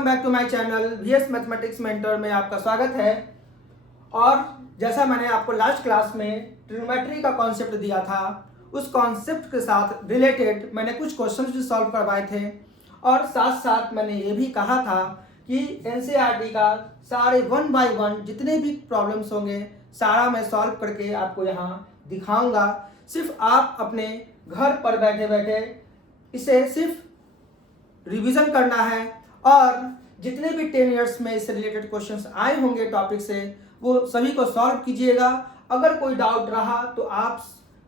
Back to my channel VS mathematics mentor में आपका स्वागत है। और जैसा मैंने आपको लास्ट क्लास में ट्रिग्नोमेट्री का कॉन्सेप्ट दिया था, उस कॉन्सेप्ट के साथ रिलेटेड मैंने कुछ क्वेश्चंस भी सॉल्व करवाए थे और साथ साथ मैंने ये भी कहा था कि NCERT का सारे 1 बाय 1 जितने भी प्रॉब्लम्स होंगे सारा मैं सॉल्व करके आपको यहाँ दिखाऊंगा। सिर्फ आप अपने घर पर बैठे बैठे इसे सिर्फ रिवीजन करना है और जितने भी 10 इयर्स में इससे रिलेटेड क्वेश्चंस आए होंगे टॉपिक से वो सभी को सॉल्व कीजिएगा। अगर कोई डाउट रहा तो आप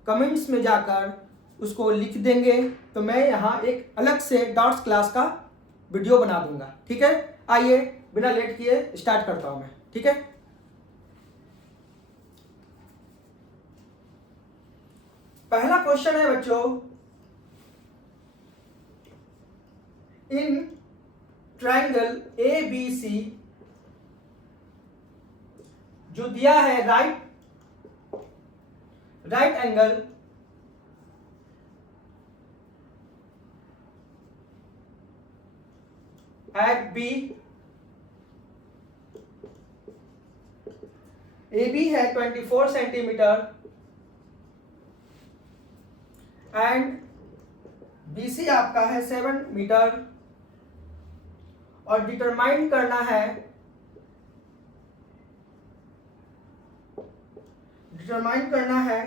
कमेंट्स में जाकर उसको लिख देंगे, तो मैं यहाँ एक अलग से डाउट्स क्लास का वीडियो बना दूंगा। ठीक है, आइए बिना लेट किए स्टार्ट करता हूँ मैं। ठीक है, पहला क्वेश्चन है बच्चों, इन ट्रायंगल ABC जो दिया है right angle at B, AB है 24 सेंटीमीटर एंड BC आपका है 7 मीटर और डिटरमाइन करना है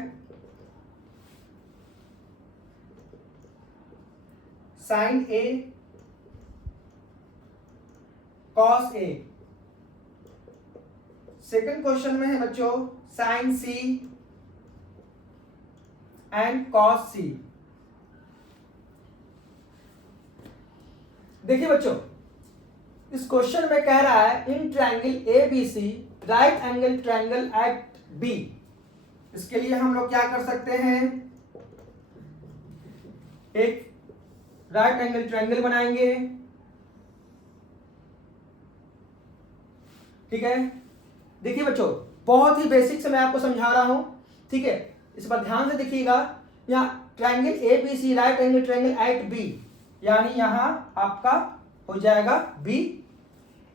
sine A cos A। Second question में है बच्चों sine C and cos C। देखिए बच्चों, इस क्वेश्चन में कह रहा है in triangle ABC right angle triangle at B। इसके लिए हम लोग क्या कर सकते हैं, एक राइट एंगल ट्रायंगल बनाएंगे। ठीक है, देखिए बच्चों, बहुत ही बेसिक से मैं आपको समझा रहा हूं। ठीक है, इस पर ध्यान से देखिएगा। यहाँ triangle ABC right angle triangle at B, यानी यहां आपका हो जाएगा B।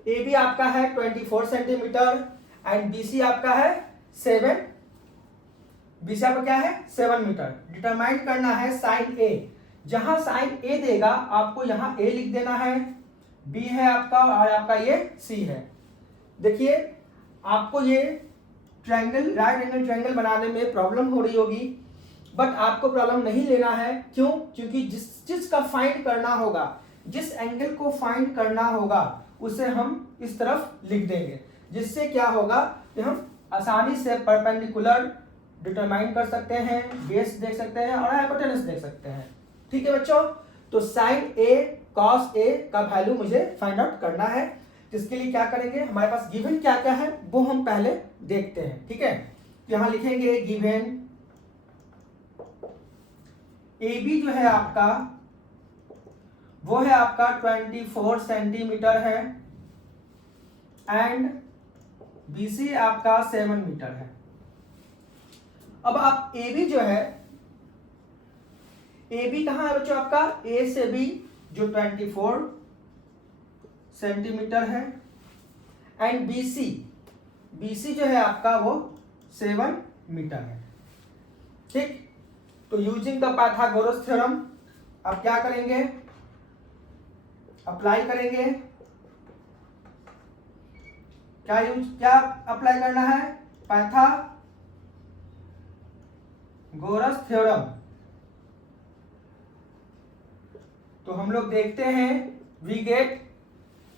AB आपका है 24 सेंटीमीटर एंड BC आपका है 7। BC आपका क्या है 7 मीटर। डिटरमाइन करना है साइन A। जहां साइन A देगा आपको यहां A लिख देना है, B है आपका और आपका ये C है। देखिए, आपको ये ट्रायंगल राइट एंगल ट्रायंगल बनाने में प्रॉब्लम हो रही होगी, बट आपको प्रॉब्लम नहीं लेना है। क्यों? क्योंकि जिस चीज का फाइंड करना होगा, जिस एंगल को फाइंड करना होगा उसे हम इस तरफ लिख देंगे, जिससे क्या होगा कि हम आसानी से परपेंडिकुलर डिटरमाइन कर सकते हैं, बेस देख सकते हैं और हाइपोटेनस देख सकते हैं। ठीक है बच्चों, तो साइन A कॉस A का वैल्यू मुझे फाइंड आउट करना है। जिसके लिए क्या करेंगे, हमारे पास गिवन क्या क्या है वो हम पहले देखते हैं। ठीक है, तो यहां लिखेंगे गिवन AB जो है आपका वो है आपका 24 सेंटीमीटर है एंड BC आपका 7 मीटर है। अब आप AB जो है, AB कहां है बच्चों आपका, A से B जो 24 सेंटीमीटर है एंड BC जो है आपका वो 7 मीटर है। ठीक, तो यूजिंग द पाइथागोरस थ्योरम आप क्या करेंगे, अप्लाई करेंगे। क्या अप्लाई करना है, पाइथागोरस थ्योरम। तो हम लोग देखते हैं वी गेट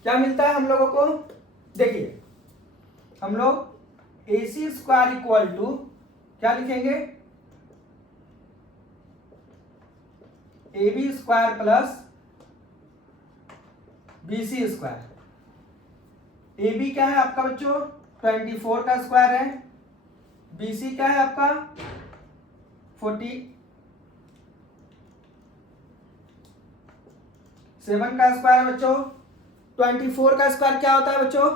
क्या मिलता है हम लोगों को। देखिए, हम लोग AC स्क्वायर इक्वल टू क्या लिखेंगे, AB square plus BC square. AB क्या है आपका बच्चों 24 का स्क्वायर है, BC क्या है आपका 47 का स्क्वायर है बच्चों। 24 का स्क्वायर क्या होता है बच्चों,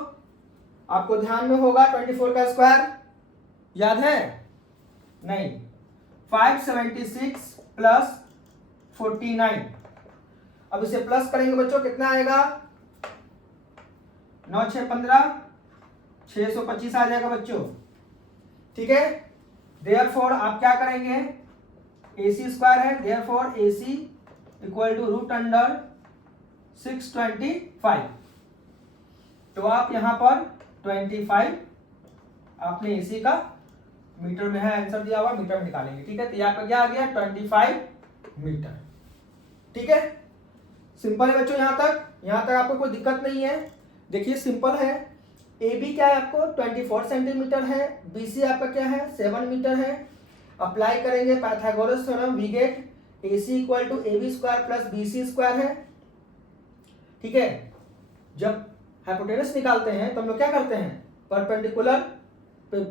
आपको ध्यान में होगा 24 का स्क्वायर याद है नहीं, 576 प्लस 49। अब इसे प्लस करेंगे बच्चों कितना आएगा 9 6 15, 625 आ जाएगा बच्चों। ठीक है, देयरफॉर आप क्या करेंगे, AC स्क्वायर है, therefore AC equal to root under 625। तो आप यहां पर 25 आपने AC का मीटर में है आंसर दिया हुआ, मीटर में निकालेंगे। ठीक है, तो यहाँ पर क्या आ गया 25 मीटर। ठीक है, सिंपल है बच्चों। यहाँ तक आपको कोई दिक्कत नहीं है। देखिए सिंपल है। AB क्या है आपको 24 सेंटीमीटर है, BC आपका क्या है 7 मीटर है। अप्लाई करेंगे Pythagoras theorem, we get AC equal to AB square plus BC square है। ठीक है, जब हाइपोटेनस निकालते हैं तो हम लोग क्या करते हैं, परपेंडिकुलर पे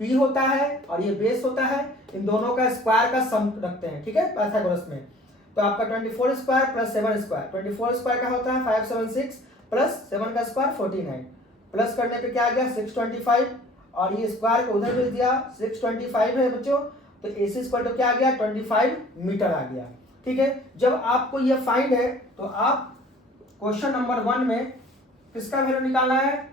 P होता है और ये बेस होता है, इन दोनों का स्क्वायर का सम रखते हैं। ठीक है, पाइथागोरस में। तो आपका 24 स्क्वायर प्लस 7 स्क्वायर, 24 स्क्वायर का होता है 576 प्लस 7 का स्क्वायर 49, प्लस करने पे क्या आ गया 625 और ये स्क्वायर को उधर भेज दिया 625 है बच्चों। तो AC स्क्वायर तो क्या आ गया 25 मीटर आ गया। ठीक है, जब आपको ये फाइंड है तो आप क्वेश्चन नंबर 1 में किसका वैल्यू निकालना है,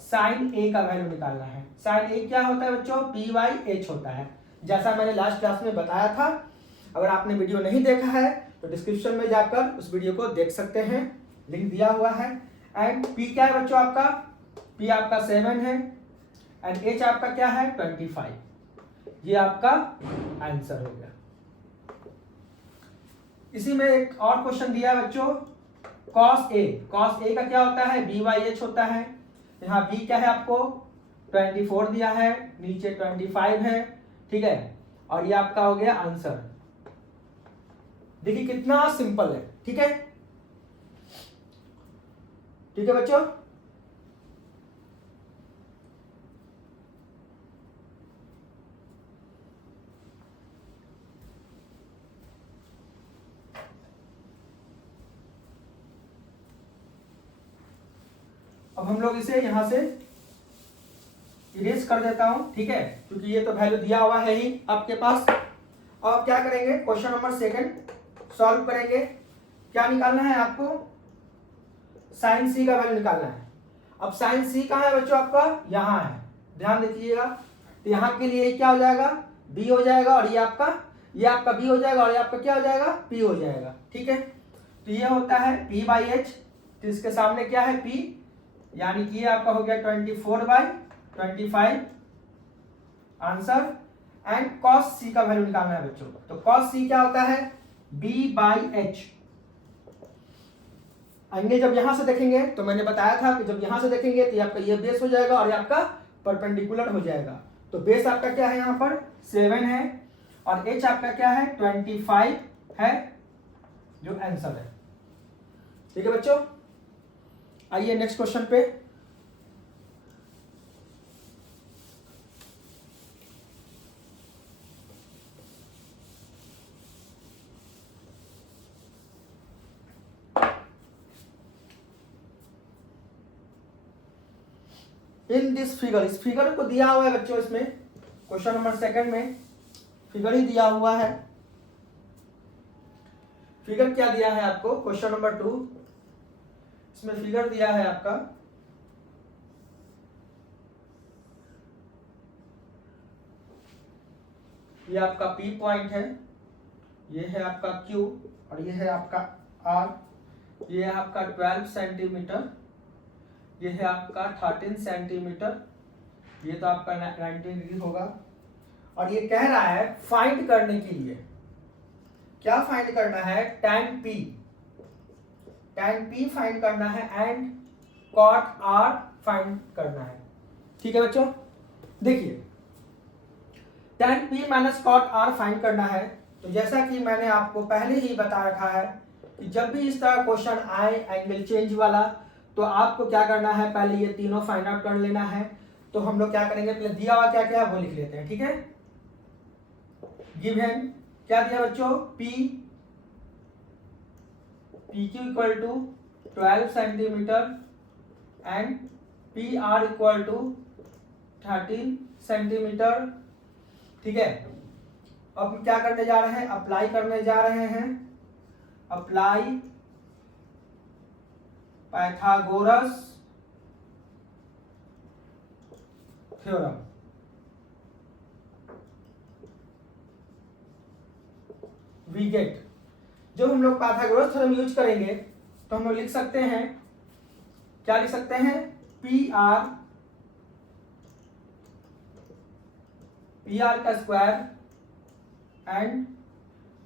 साइन A का वैल्यू निकालना है। साइन A क्या होता है बच्चों, P/H होता है, जैसा मैंने लास्ट क्लास में बताया था। अगर आपने वीडियो नहीं देखा है तो डिस्क्रिप्शन में जाकर उस वीडियो को देख सकते हैं, लिंक दिया हुआ है। एंड P क्या है बच्चों आपका, P आपका 7 है एंड H आपका क्या है 25। ये आपका आंसर हो गया। इसी में एक और क्वेश्चन दिया है बच्चों, cos A का क्या होता है B/H होता है। यहाँ B क्या है आपको 24 दिया है, नीचे 25 है। ठीक है, और ये आपका हो गया आंसर। देखिए कितना सिंपल है। ठीक है, ठीक है बच्चों। अब हम लोग इसे यहां से इरेज कर देता हूं। ठीक है, क्योंकि ये तो वैल्यू दिया हुआ है ही आपके पास। अब आप क्या करेंगे, क्वेश्चन नंबर 2 सॉल्व करेंगे। क्या निकालना है आपको, साइन C का वैल्यू निकालना है। अब साइन C कहाँ है बच्चों आपका, यहाँ है, ध्यान दीजिएगा। तो यहाँ के लिए क्या हो जाएगा B हो जाएगा और ये आपका B हो जाएगा और ये आपका क्या हो जाएगा P हो जाएगा। ठीक है, तो ये होता है P/H, तो इसके सामने क्या है P, यानी कि ये आपका हो गया 24/25 आंसर। एंड cos C का वैल्यू निकालना है बच्चों। तो cos C क्या होता है B/H। आएंगे जब यहां से देखेंगे तो मैंने बताया था कि जब यहां से देखेंगे तो आपका ये बेस हो जाएगा और ये आपका परपेंडिकुलर हो जाएगा। तो बेस आपका क्या है यहाँ पर 7 है और H आपका क्या है 25 है, जो आंसर है। ठीक है बच्चों, आइए नेक्स्ट क्वेश्चन पे। इन दिस फिगर, इस फिगर को दिया हुआ है बच्चों, इसमें क्वेश्चन नंबर 2 में फिगर ही दिया हुआ है। फिगर क्या दिया है आपको, क्वेश्चन नंबर 2 इसमें फिगर दिया है आपका, ये आपका P पॉइंट है, ये है आपका Q और ये है आपका R, ये है आपका 12 सेंटीमीटर, ये है आपका 13 सेंटीमीटर, ये तो आपका 90 डिग्री होगा। और ये कह रहा है फाइंड करने के लिए, क्या फाइंड करना है, tan P फाइंड करना है एंड cot R फाइंड करना है। ठीक है बच्चों, देखिए tan P minus cot R find करना है। तो जैसा कि मैंने आपको पहले ही बता रखा है कि जब भी इस तरह क्वेश्चन आए एंगल चेंज वाला, तो आपको क्या करना है, पहले ये तीनों फाइंड आउट कर लेना है। तो हम लोग क्या करेंगे, पहले दिया हुआ क्या क्या है वो लिख लेते हैं। ठीक है, गिवन क्या दिया बच्चों, PQ equal to 12 centimetre and PR equal to 13 centimetre. ठीक है, अब हम क्या करने जा रहे हैं, अप्लाई करने जा रहे हैं, apply Pythagoras theorem. We get, जब हम लोग पाइथागोरस थ्योरम यूज करेंगे तो हम लोग लिख सकते हैं, क्या लिख सकते हैं, पी आर का स्क्वायर एंड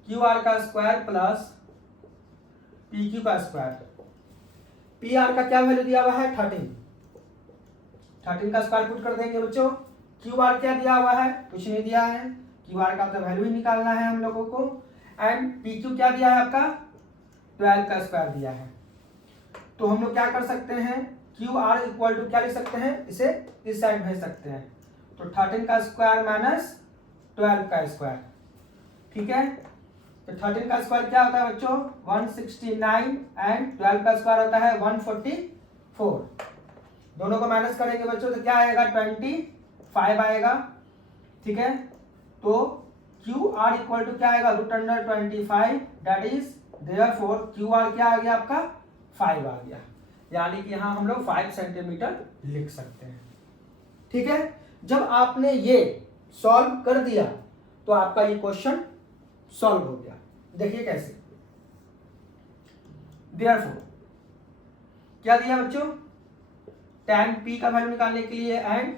क्यू आर का स्क्वायर प्लस पी क्यू का स्क्वायर। पी आर का क्या वैल्यू दिया हुआ है, 13 का स्क्वायर पुट कर देंगे बच्चों। क्यू आर क्या दिया हुआ है, कुछ नहीं दिया है, क्यू आर का तो वैल्यू ही निकालना है हम लोगों को। एंड पी क्यू क्या दिया है आपका, 12 का स्क्वायर दिया है। तो हम लोग क्या कर सकते हैं, क्यू आर इक्वल टू क्या लिख सकते हैं, इसे इस साइड भेज सकते हैं। तो 13 का स्क्वायर माइनस 12 का स्क्वायर, ठीक है। तो 13 का स्क्वायर क्या होता है बच्चों, 169 एंड 12 का स्क्वायर होता है 144। दोनों को माइनस करेंगे बच्चों तो क्या आएगा, 25 आएगा, ठीक है। तो क्यू आर इक्वल टू क्या आएगा, √25, that is therefore Q are क्या आ गया आपका, 5 आ गया। यानी कि यहाँ हम लोग 5 सेंटीमीटर लिख सकते हैं, ठीक है। जब आपने ये सॉल्व कर दिया तो आपका ये क्वेश्चन सॉल्व हो गया। देखिए कैसे, देयरफॉर क्या दिया बच्चों, tan p का वैल्यू निकालने के लिए एंड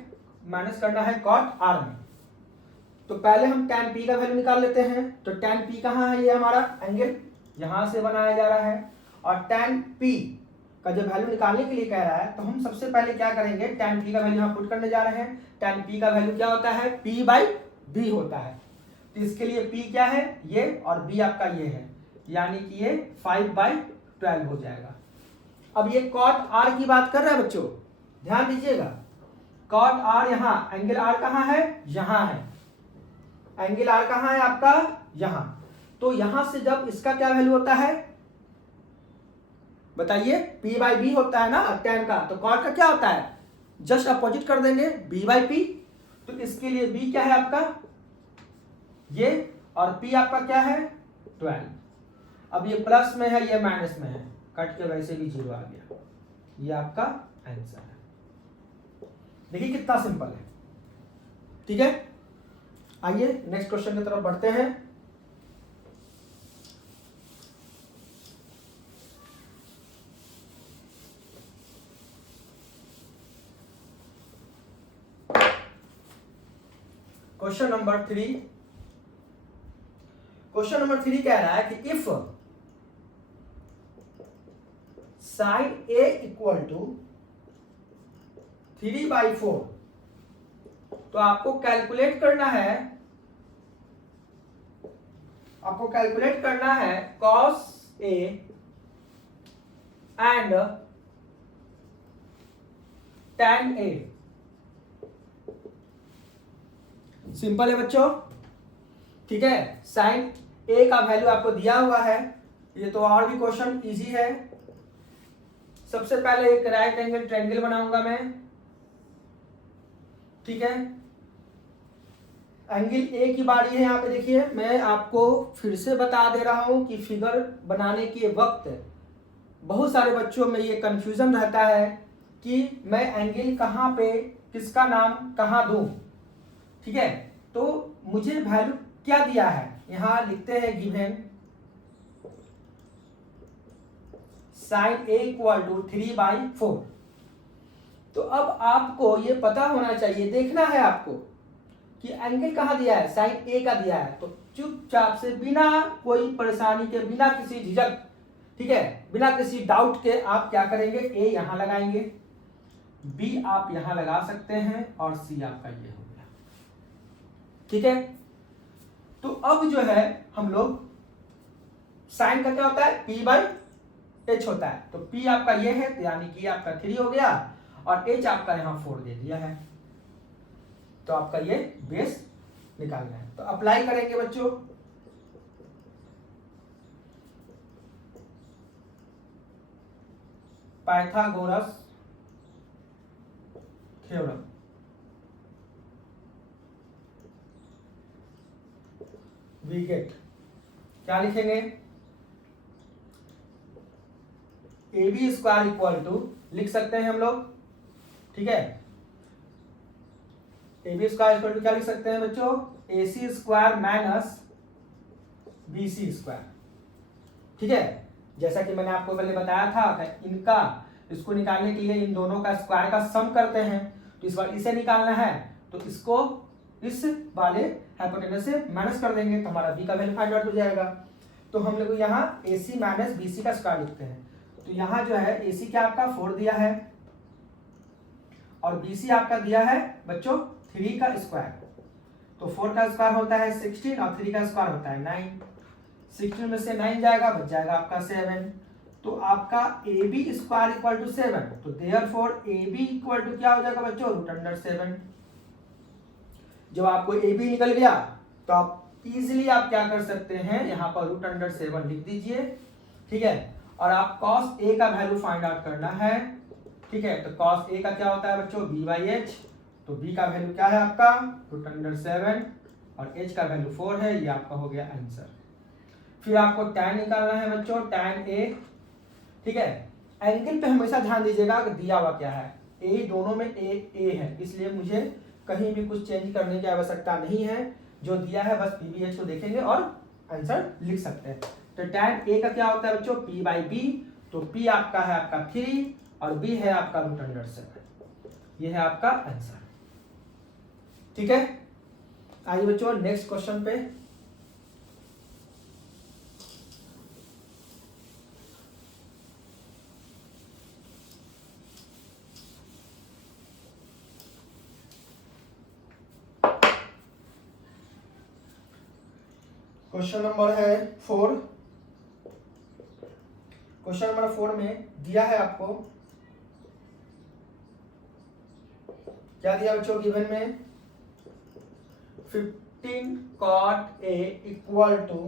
माइनस करना है cot r में। तो पहले हम tan p का वैल्यू निकाल लेते हैं। तो tan p कहाँ है, ये हमारा एंगल यहां से बनाया जा रहा है। और tan p का जब वैल्यू निकालने के लिए कह रहा है तो हम सबसे पहले क्या करेंगे, tan p का वैल्यू हम पुट करने जा रहे हैं। tan p का वैल्यू क्या होता है, p/b होता है। तो इसके लिए p क्या है, ये, और b आपका ये है, यानी कि ये 5/12 हो जाएगा। अब ये cot r की बात कर रहा है बच्चों, ध्यान दीजिएगा। cot r यहाँ, एंगल r कहाँ है, यहाँ है, एंगल r कहाँ है आपका, यहाँ। तो यहां से जब इसका क्या वैल्यू होता है बताइए, p/b होता है ना tan का, तो cot का क्या होता है, जस्ट अपोजिट कर देंगे, b/p। तो इसके लिए b क्या है आपका, ये, और p आपका क्या है, 12। अब ये प्लस में है, ये माइनस में है, कट के वैसे भी 0 आ गया। ये आपका आंसर है। देखिए कितना सिंपल है, ठीक है। आइए नेक्स्ट क्वेश्चन की तरफ बढ़ते हैं। Question number 3। क्वेश्चन नंबर 3 कह रहा है कि if sine a equal to 3/4, तो आपको कैलकुलेट करना है, cos a and tan a। Simple है बच्चों, ठीक है। साइन a का वैल्यू आपको दिया हुआ है, ये तो और भी क्वेश्चन इजी है। सबसे पहले एक राइट एंगल ट्रायंगल बनाऊंगा मैं, ठीक है। एंगल ए की बारी है, यहाँ पे देखिए मैं आपको फिर से बता दे रहा हूं कि फिगर बनाने के वक्त बहुत सारे बच्चों में ये कंफ्यूजन रहता है कि मैं एंगल कहाँ पे, किसका नाम कहाँ दूं, ठीक है। तो मुझे वैल्यू क्या दिया है, यहां लिखते हैं given sine a equal to 3/4। तो अब आपको ये पता होना चाहिए, देखना है आपको कि एंगल कहाँ दिया है, साइन a का दिया है। तो चुपचाप से बिना कोई परेशानी के, बिना किसी झिझक, ठीक है, बिना किसी डाउट के आप क्या करेंगे, a यहां लगाएंगे, b आप यहां लगा सकते हैं, और c आपका ये हो गया, ठीक है। तो अब जो है हम लोग, साइन का क्या होता है, p/h होता है। तो p आपका ये है, तो यानी कि आपका 3 हो गया, और h आपका यहां 4 दे दिया है। तो आपका ये बेस निकालना है। तो अप्लाई करेंगे बच्चों, पाइथागोरस थ्योरम। वी गेट, क्या लिखेंगे, AB² इक्वल टू, लिख सकते हैं हम लोग, ठीक है, A B square equal to क्या लिख सकते हैं बच्चों, A C square minus B C square. ठीक है, जैसा कि मैंने आपको पहले बताया था कि इनका इसको निकालने के लिए इन दोनों का स्क्वायर का सम करते हैं, तो इस बार इसे निकालना है तो इसको इस वाले हाइपोटेनस से माइनस कर देंगे तो हमारा बी का वैल्यू फाइंड आउट हो जाएगा। तो हम लोग यहाँ ए सी माइनस बी सी का स्क्वायर लिखते हैं। तो यहाँ जो है ए सी क्या आपका 4 दिया है और बी सी आपका दिया है बच्चों 3 का स्क्वायर। तो 4 का स्क्वायर होता है 16 और 3 का स्क्वायर होता है 9। 16 में से 9 जाएगा, बच जाएगा आपका 7। तो आपका A B square equal to 7, तो therefore A B equal to क्या हो जाएगा बच्चों, √7। जब आपको ए बी निकल गया तो आप इजीली आप क्या कर सकते हैं, यहाँ पर √7 लिख दीजिए। ठीक है, और आप cos a का वैल्यू फाइंड आउट करना है। ठीक है, तो cos a का क्या होता है बच्चों, b/h। तो b का वैल्यू क्या है आपका √7 और h का वैल्यू 4 है, ये आपका हो गया आंसर। फिर आपको tan निकालना है बच्चों, tan a। ठीक है, एंगल पे हमेशा ध्यान दीजिएगा कि दिया हुआ क्या है, a दोनों में a है, इसलिए मुझे कहीं भी कुछ चेंज करने की आवश्यकता नहीं है। जो दिया है बस p/h को देखेंगे और आंसर लिख सकते हैं। तो tan a का क्या होता है बच्चों, p/b। तो p आपका है आपका 3 और b है आपका √7। ये है आपका आंसर। ठीक है, आइए बच्चों नेक्स्ट क्वेश्चन पे। क्वेश्चन नंबर है 4। क्वेश्चन नंबर 4 में दिया है आपको, क्या दिया बच्चों गिवन में, 15 cot a इक्वल टू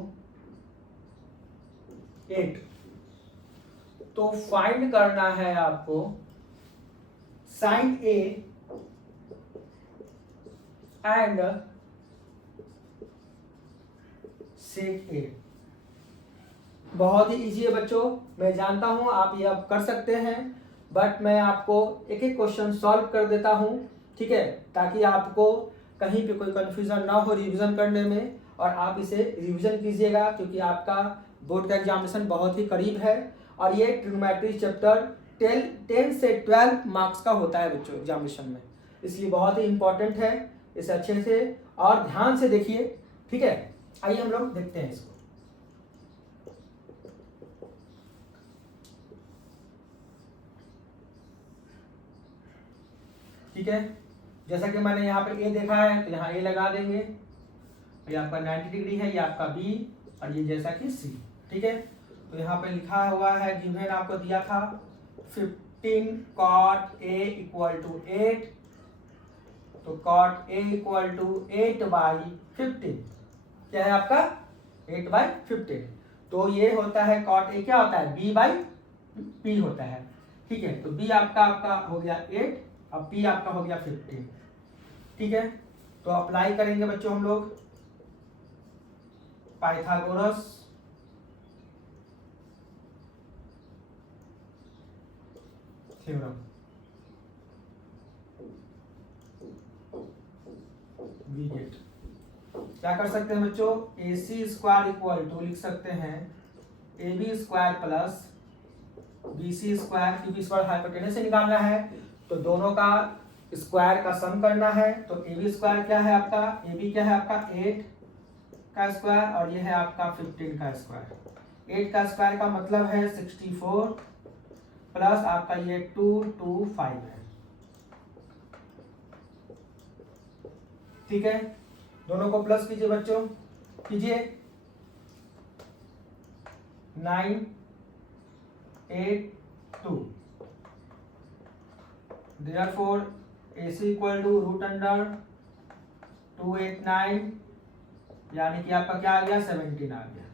8। तो फाइंड करना है आपको sin a and sec a। बहुत ही इजी है बच्चों, मैं जानता हूं आप ये अब कर सकते हैं, बट मैं आपको एक एक क्वेश्चन सॉल्व कर देता हूं। ठीक है, ताकि आपको कहीं पे कोई कंफ्यूजन ना हो रिवीजन करने में, और आप इसे रिवीजन कीजिएगा क्योंकि आपका बोर्ड का एग्जामिनेशन बहुत ही करीब है। और ये ट्रिग्नोमेट्री चैप्टर 10 से 12 मार्क्स का होता है बच्चों एग्जामिनेशन में, इसलिए बहुत ही इंपॉर्टेंट है। इसे अच्छे से और ध्यान से देखिए। ठीक है, आइए हम लोग देखते हैं इसको। ठीक है, जैसा कि मैंने यहाँ पे ए देखा है तो यहाँ ए लगा देंगे। ये आपका 90 डिग्री है, ये आपका बी और ये जैसा कि सी। ठीक है, तो यहाँ पे लिखा हुआ है, गिवन आपको दिया था 15 cot a इक्वल टू 8। तो cot a इक्वल टू 8/15 क्या है आपका 8/15। तो ये होता है cot a क्या होता है b/p होता है। ठीक है, तो b आपका हो गया 8 और p आपका हो गया 15। ठीक है, तो अप्लाई करेंगे बच्चों हम लोग पाइथागोरस थ्योरम। वी गेट क्या कर सकते हैं बच्चों, A C square equal to लिख सकते हैं A B square plus B C square, क्योंकि इस बार हाइपोटेनस से निकालना है तो दोनों का स्क्वायर का सम करना है। तो ए बी स्क्वायर क्या है आपका, ए बी क्या है आपका 8 का स्क्वायर और ये है आपका 15 का स्क्वायर। 8 का स्क्वायर का मतलब है 64 प्लस आपका ये 225 है। ठीक है, दोनों को प्लस कीजिए बच्चों, कीजिए 9 8 2। Therefore AC इक्वल टू √289 यानी कि आपका क्या आ गया 17 आ गया।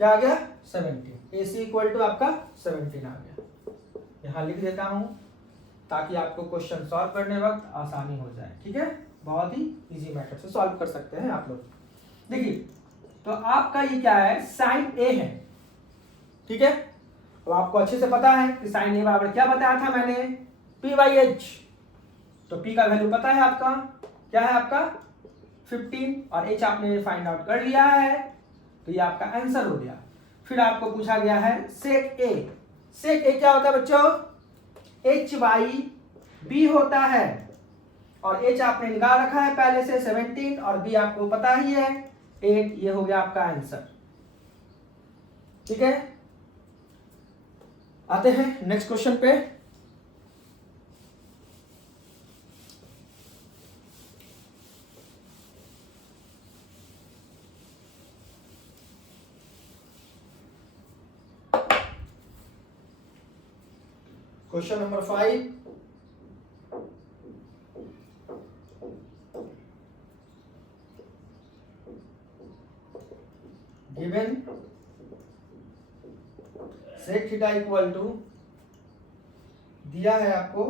क्या आ गया 17। AC इक्वल टू आपका 17 आ गया। यहाँ लिख देता हूं ताकि आपको क्वेश्चन सॉल्व करने वक्त आसानी हो जाए। ठीक है, बहुत ही इजी मेथड से सॉल्व कर सकते हैं आप लोग। देखिए, तो आपका ये क्या है साइन ए है। ठीक है, तो आपको अच्छे से पता है कि साइन ए बराबर क्या बताया था मैंने, p/h। तो p का वैल्यू पता है आपका क्या है आपका 15 और h आपने फाइंड आउट कर लिया है, तो ये आपका आंसर हो गया। फिर आपको पूछा गया है सेक ए। सेक ए क्या होता है बच्चों? एच बाई बी होता है, और एच आपने निकाल रखा है पहले से 17 और बी आपको पता ही है 8। ये हो गया आपका आंसर। ठीक है, आते हैं नेक्स्ट क्वेश्चन पे। Question number 5, given sec theta equal to दिया है आपको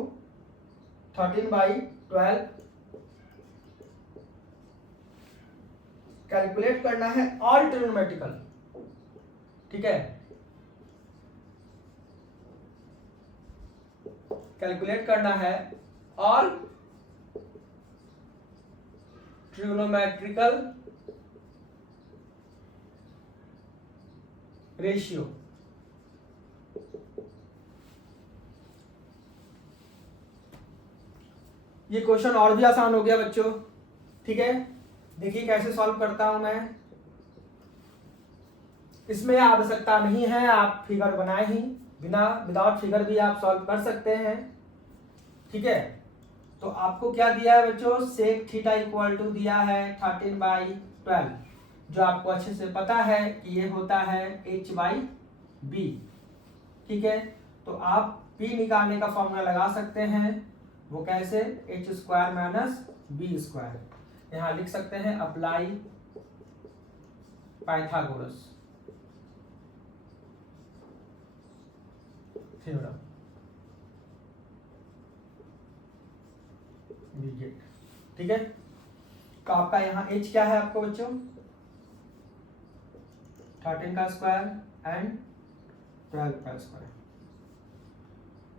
13/12। कैलकुलेट करना है ऑल ट्रिग्नोमेट्रिकल। ठीक है, कैलकुलेट करना है ऑल ट्रिग्नोमेट्रिकल रेशियो। ये क्वेश्चन और भी आसान हो गया बच्चों। ठीक है, देखिए कैसे सॉल्व करता हूं मैं। इसमें आवश्यकता नहीं है आप फिगर बनाए ही, बिना विदाउट फिगर भी आप सॉल्व कर सकते हैं। ठीक है, तो आपको क्या दिया है बच्चों? सेक थीटा इक्वल टू दिया है 13/12, जो आपको अच्छे से पता है कि ये होता है h/b। ठीक है, तो आप p निकालने का फॉर्मूला लगा सकते हैं। वो कैसे? h² - b²। यहां लिख सकते हैं अप्लाई पाइथागोरस थ्योरम। ठीक है, तो आपका यहाँ h क्या है आपको बच्चों? 13 का स्क्वायर एंड 12 का स्क्वायर।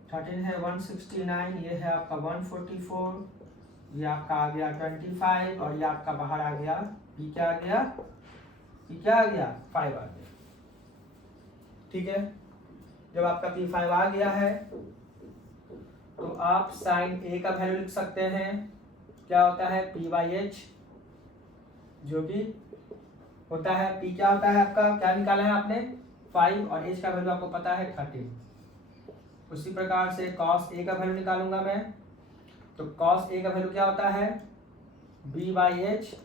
13 है 169, ये है आपका 144, ये आपका आ गया 25 और ये आपका बाहर आ गया p क्या आ गया? p क्या आ गया? 5 आ गया। ठीक है, जब आपका p 5 आ गया है तो आप साइन a का वैल्यू लिख सकते हैं। क्या होता है? p/h, जो कि होता है p क्या होता है आपका? क्या निकाला है आपने? 5 और h का वैल्यू आपको पता है 13। उसी प्रकार से cos a का वैल्यू निकालूंगा मैं, तो cos a का वैल्यू क्या होता है? b/h।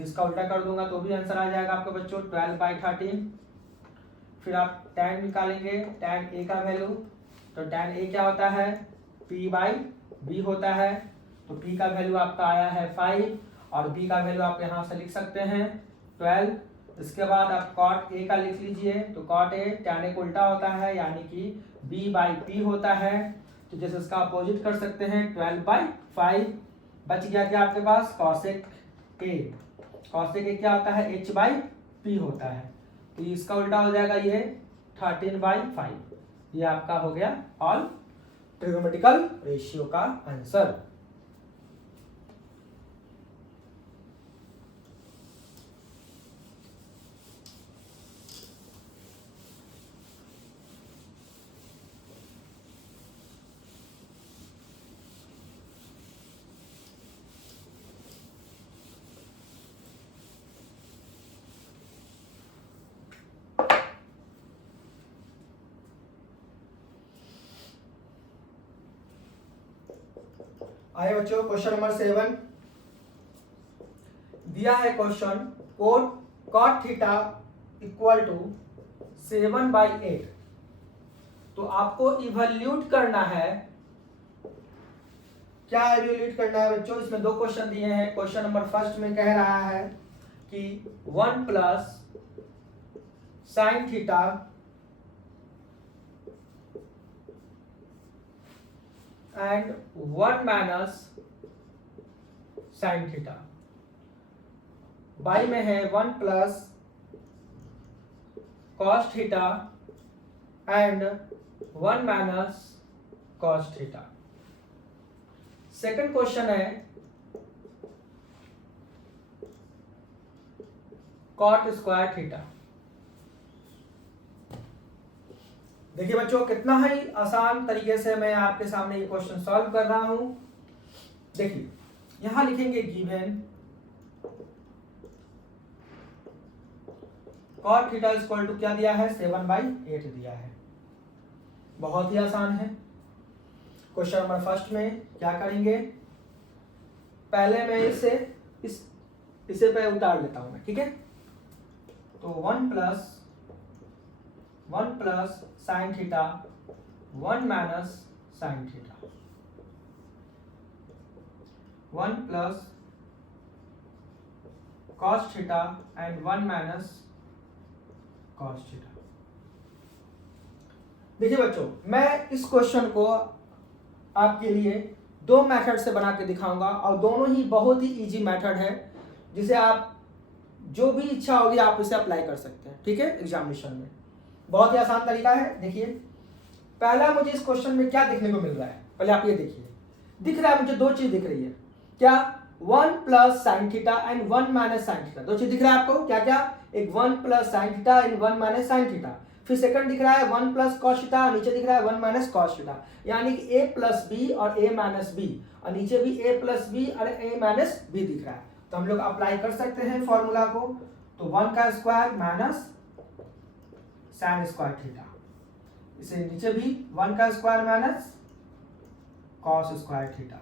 इसका उल्टा कर दूंगा तो भी आंसर आ जाएगा आपका बच्चों 12/13। फिर आप tan निकालेंगे, tan a का वैल्यू, तो tan a क्या होता है? p/b होता है। तो p का वैल्यू आपका आया है 5 और b का वैल्यू आप यहाँ से लिख सकते हैं 12। इसके बाद आप cot a का लिख लीजिए, तो cot a tan a को उल्टा होता है, यानी कि b/p होता है। तो जैसे इसका अपोजिट कर सकते हैं 12/5। बच गया क्या आपके पास? cosec a। cosec a क्या होता है? h/p होता है। तो इसका उल्टा हो जाएगा ये 13/5। ये आपका हो गया ऑल ट्रिग्नोमेट्रिकल रेशियो का आंसर। आए बच्चों क्वेश्चन नंबर 7। दिया है question cot theta equal to 7/8। तो आपको इवैल्यूएट करना है। क्या इवैल्यूएट करना है बच्चों? इसमें दो क्वेश्चन दिए हैं। क्वेश्चन नंबर फर्स्ट में कह रहा है कि 1 plus sine theta and 1 minus sine theta. By में है 1 plus cos theta and 1 minus cos theta. Second question है कॉट स्क्वायर थीटा। देखिए बच्चों कितना ही आसान तरीके से मैं आपके सामने ये क्वेश्चन सॉल्व कर रहा हूं। देखिए यहां लिखेंगे given cot theta equal to क्या दिया है 7/8 दिया है। बहुत ही आसान है। क्वेश्चन नंबर फर्स्ट में क्या करेंगे, पहले मैं इसे पे उतार लेता हूं मैं, ठीक है। तो 1 plus sine theta 1 minus sine theta 1 plus cos theta and 1 minus cos theta. देखिए बच्चों मैं इस क्वेश्चन को आपके लिए दो मेथड से बना के दिखाऊंगा और दोनों ही बहुत ही इजी मेथड है, जिसे आप जो भी इच्छा होगी आप इसे अप्लाई कर सकते हैं, ठीक है, एग्जामिनेशन में। बहुत ही आसान तरीका है। देखिए पहला मुझे इस क्वेश्चन में क्या देखने को मिल रहा है, पहले आप ये देखिए। दिख रहा है मुझे दो चीज दिख रही है, क्या 1 plus sine theta and 1 minus sine theta. दो चीज दिख रहा है आपको, क्या क्या, एक 1 plus sine theta and 1 minus sine theta. फिर सेकंड दिख रहा है 1 प्लस कॉस थीटा, नीचे दिख रहा है 1 माइनस कॉस थीटा। यानी कि a प्लस बी और a माइनस बी, और नीचे भी a प्लस बी और a माइनस बी दिख रहा है। तो हम लोग अप्लाई कर सकते हैं फॉर्मूला को। तो 1 का square minus sine square theta, इसे नीचे भी 1 का square minus cos square theta.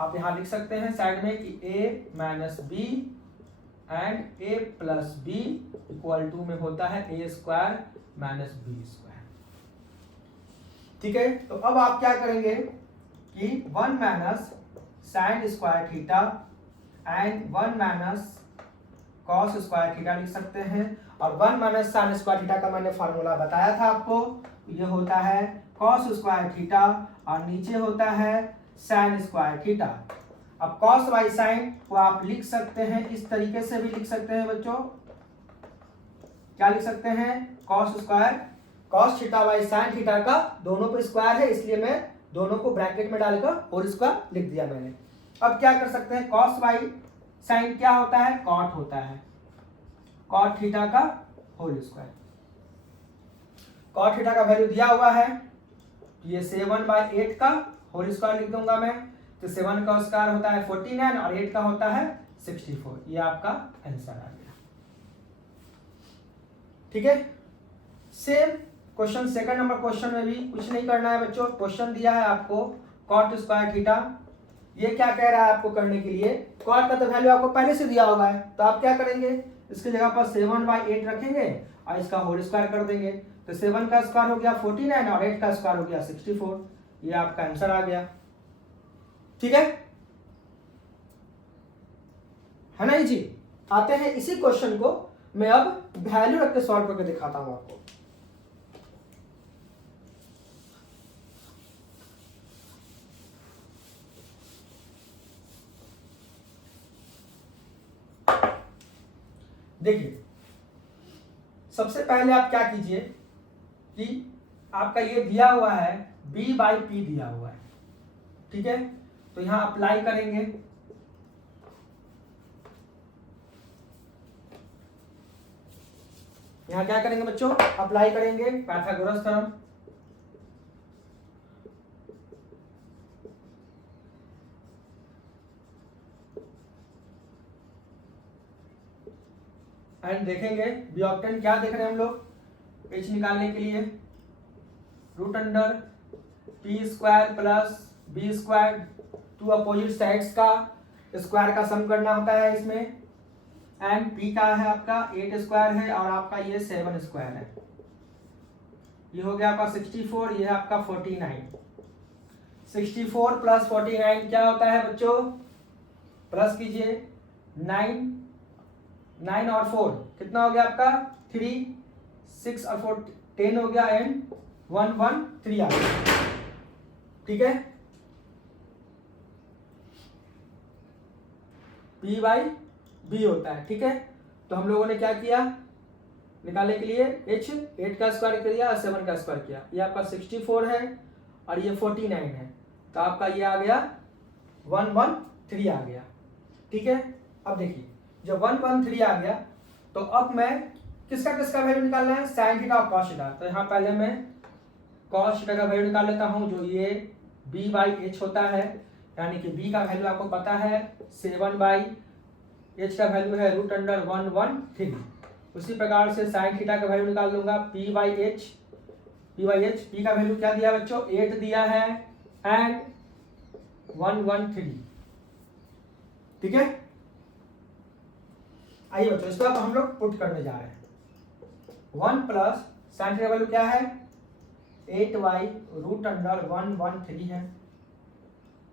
आप यहां लिख सकते हैं साइड में कि a minus B and a plus B equal to में होता है a square minus B square. ठीक है, तो अब आप क्या करेंगे कि 1 minus sine square theta and 1 minus cos square theta लिख सकते हैं। और 1 माइनस साइन स्क्वायर थीटा का मैंने फॉर्मूला बताया था आपको, ये होता है कॉस स्क्वायर थीटा और नीचे होता है साइन स्क्वायर थीटा। अब कॉस बाई साइन को आप लिख सकते हैं, इस तरीके से भी लिख सकते हैं बच्चों। क्या लिख सकते हैं, cos square, cos theta by sine theta का दोनों पे स्क्वायर है, इसलिए मैं दोनों को ब्रैकेट में डालकर और स्क्वायर लिख दिया मैंने। अब क्या कर सकते हैं, कॉस बाई साइन क्या होता है, कॉट होता है, कॉट थीटा का होल स्क्वायर। कॉट थीटा का वैल्यू दिया हुआ है, ये 7/8 का होल स्क्वायर लिख दूंगा मैं। तो 7 का स्क्वायर होता है 49 और 8 का होता है 64। ये आपका आंसर आ गया। ठीक है, same question second number question में भी कुछ नहीं करना है बच्चों। क्वेश्चन दिया है आपको कॉट स्क्वायर थीटा, ये क्या कह रहा है आपको करने के लिए, कॉट का तो वैल्यू आपको पहले से दिया हुआ है, तो आप क्या करेंगे, इसकी जगह पर 7/8 रखेंगे और इसका होल स्क्वायर कर देंगे। तो 7 का स्क्वायर हो गया 49 और 8 का स्क्वायर हो गया 64। ये आपका आंसर आ गया। ठीक है ना जी। आते हैं इसी क्वेश्चन को मैं अब वैल्यू रख के सॉल्व करके दिखाता हूं आपको। देखिए सबसे पहले आप क्या कीजिए कि आपका ये दिया हुआ है b/p दिया हुआ है, ठीक है। तो यहां अप्लाई करेंगे, यहां क्या करेंगे बच्चों, अप्लाई करेंगे पाइथागोरस थ्योरम। एंड देखेंगे बी ऑप्टेन क्या देख रहे हैं हम लोग एच निकालने के लिए, root under P square plus B square, two opposite sides का स्क्वायर का सम करना होता है इसमें। एंड पी का है आपका 8 स्क्वायर है और आपका ये 7 स्क्वायर है। ये हो गया आपका 64, ये है आपका 49। 64 प्लस 49 क्या होता है बच्चों, प्लस कीजिए 9 और 4 कितना हो गया आपका 3, 6 और 4 10 हो गया एंड 1 1 3 आ गया। ठीक है, p/b होता है। ठीक है, तो हम लोगों ने क्या किया, निकालने के लिए h 8 का स्क्वायर किया और 7 का स्क्वायर किया। ये आपका 64 है और ये 49 है, तो आपका ये आ गया 1 1 3 आ गया। ठीक है, अब देखिए जब 1 1 3 आ गया तो अब मैं किसका वैल्यू निकालना है, साइन थीटा और कॉस थीटा। तो यहाँ पहले मैं कॉस थीटा का वैल्यू निकाल लेता हूँ, जो ये b/h होता है, यानी कि b का वैल्यू आपको पता है 7/h का वैल्यू है √113। उसी प्रकार से साइन थीटा का वैल्यू निकाल लूंगा p/h p का वैल्यू क्या दिया बच्चों, 8 दिया है एंड 113। ठीक है, आइए बच्चों इसको अब हम लोग पुट करने जा रहे हैं। 1 प्लस साइन थीटा वैल्यू क्या है 8y√113 है,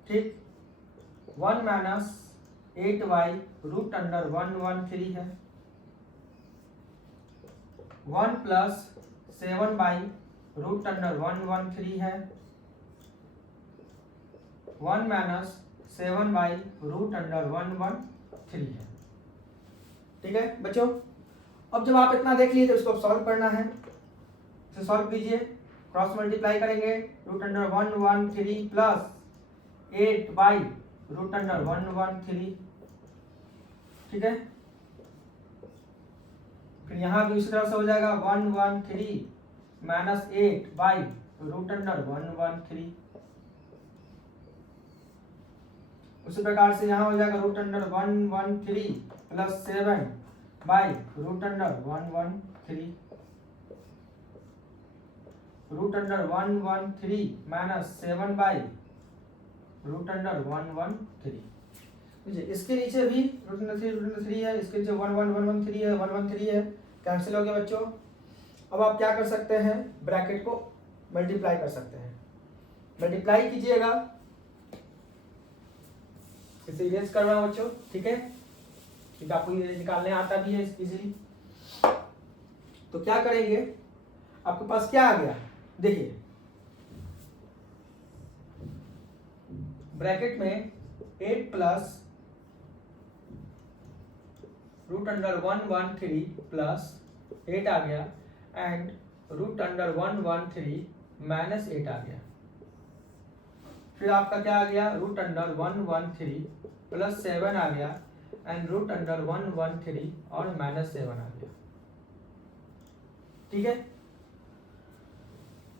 ठीक। 1 माइनस 8y√113 है। 1 प्लस 7y√113 है। 1 माइनस 7y√113 है। ठीक है बच्चों, अब जब आप इतना देख लिए तो इसको सॉल्व करना है। इसे सॉल्व कीजिए, क्रॉस मल्टीप्लाई करेंगे, √113 प्लस 8y√113। ठीक है, फिर यहाँ भी इसी तरह से हो जाएगा 113 माइनस 8y√113। उसी प्रकार से यहाँ हो जाएगा √113 प्लस 7y√113। √113 minus 7y√113। इसके नीचे भी √3 है, इसके नीचे 113 है, 113 है, कैंसिल हो गया बच्चों। अब आप क्या कर सकते हैं, ब्रैकेट को मल्टीप्लाई कर सकते हैं। मल्टीप्लाई कीजिएगा, इसे इरेज कर रहा हूं बच्चों, ठीक है, क्योंकि आपको इरेज निकालने आता भी है इजीली। तो क्या करेंगे, आपके पास क्या आ गया, देखिए ब्रैकेट में 8 प्लस √113 प्लस 8 आ गया एंड √113 माइनस 8 आ गया। फिर आपका क्या आ गया, √113 प्लस 7 आ गया एंड √113 और माइनस 7 आ गया। ठीक है,